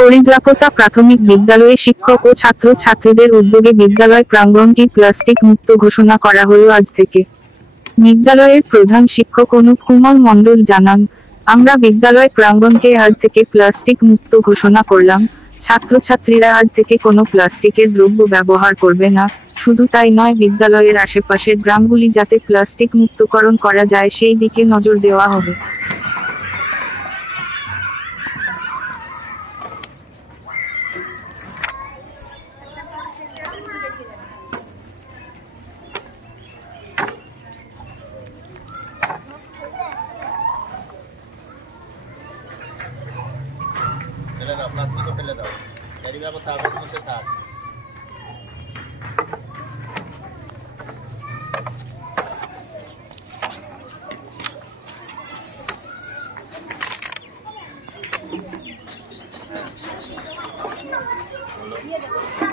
হরিদ্রাপতা প্রাথমিক বিদ্যালয়ে শিক্ষক ও ছাত্র ছাত্রীদের উদ্যোগে বিদ্যালয় প্রাঙ্গণটি প্লাস্টিক মুক্ত ঘোষণা করা হলো আজ থেকে। বিদ্যালয়ের প্রধান শিক্ষক অনুপ কুমার মণ্ডল জানান, আমরা বিদ্যালয় প্রাঙ্গণকে আজ থেকে প্লাস্টিক মুক্ত ঘোষণা করলাম। ছাত্রছাত্রীরা আজ থেকে কোনো প্লাস্টিকের দ্রব্য ব্যবহার করবে না। শুধু তাই নয়, বিদ্যালয়ের আশেপাশের গ্রামগুলি যাতে প্লাস্টিক মুক্তকরণ করা যায় সেই দিকে নজর দেওয়া হবে। प्लास्टिक को फैले दाओ कैरी बैग को थाक मुझसे थाक ये देखो